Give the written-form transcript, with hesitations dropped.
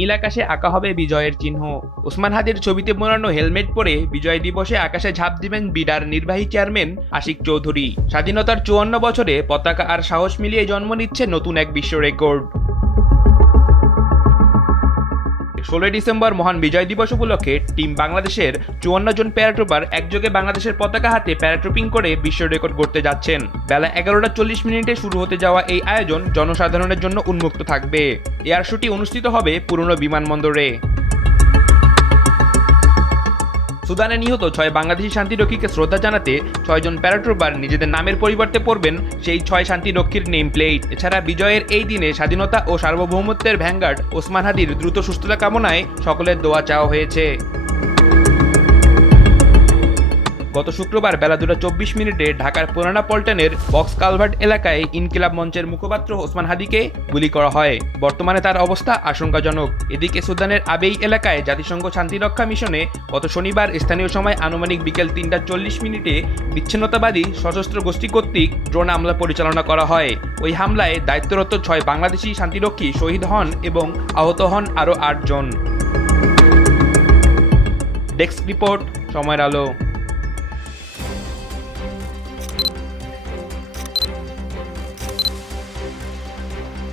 নীল আকাশে আঁকা হবে বিজয়ের চিহ্ন। ওসমান হাদির ছবিতে মোড়ানো হেলমেট পরে বিজয় দিবসে আকাশে ঝাঁপ দিবেন বিডার নির্বাহী চেয়ারম্যান আশিক চৌধুরী। স্বাধীনতার 54 বছরে পতাকা আর সাহস মিলিয়ে জন্ম নিচ্ছে নতুন এক বিশ্ব রেকর্ড। 16 ডিসেম্বর মহান বিজয় দিবস উপলক্ষে টিম বাংলাদেশের 54 জন প্যারাট্রুপার একযোগে বাংলাদেশের পতাকা হাতে প্যারাট্রুপিং করে বিশ্ব রেকর্ড করতে যাচ্ছেন। বেলা 11:40 শুরু হতে যাওয়া এই আয়োজন জনসাধারণের জন্য উন্মুক্ত থাকবে। এয়ার শোটি অনুষ্ঠিত হবে পুরনো বিমানবন্দরে। সুদানে নিহত 6 বাংলাদেশি শান্তিরক্ষীকে শ্রদ্ধা জানাতে 6 জন প্যারাট্রুপার নিজেদের নামের পরিবর্তে পড়বেন সেই 6 শান্তিরক্ষীর নেম প্লেট। এছাড়া বিজয়ের এই দিনে স্বাধীনতা ও সার্বভৌমত্বের ভ্যানগার্ড ওসমান হাদির দ্রুত সুস্থতা কামনায় সকলের দোয়া চাওয়া হয়েছে। গত শুক্রবার বেলা 2:24 ঢাকার পুরানা পল্টনের বক্স কালভার্ট এলাকায় ইনকিলাব মঞ্চের মুখপাত্র ওসমান হাদিকে গুলি করা হয়। বর্তমানে তার অবস্থা আশঙ্কাজনক। এদিকে সুদানের আবেই এলাকায় জাতিসংঘ শান্তিরক্ষা মিশনে গত শনিবার স্থানীয় সময় আনুমানিক বিকেল 3:40 বিচ্ছিন্নতাবাদী সশস্ত্র গোষ্ঠী কর্তৃক ড্রোন হামলা পরিচালনা করা হয়। ওই হামলায় দায়িত্বরত 6 বাংলাদেশি শান্তিরক্ষী শহীদ হন এবং আহত হন আরও 8 জন। ডেস্ক রিপোর্ট, সময়ের আলো।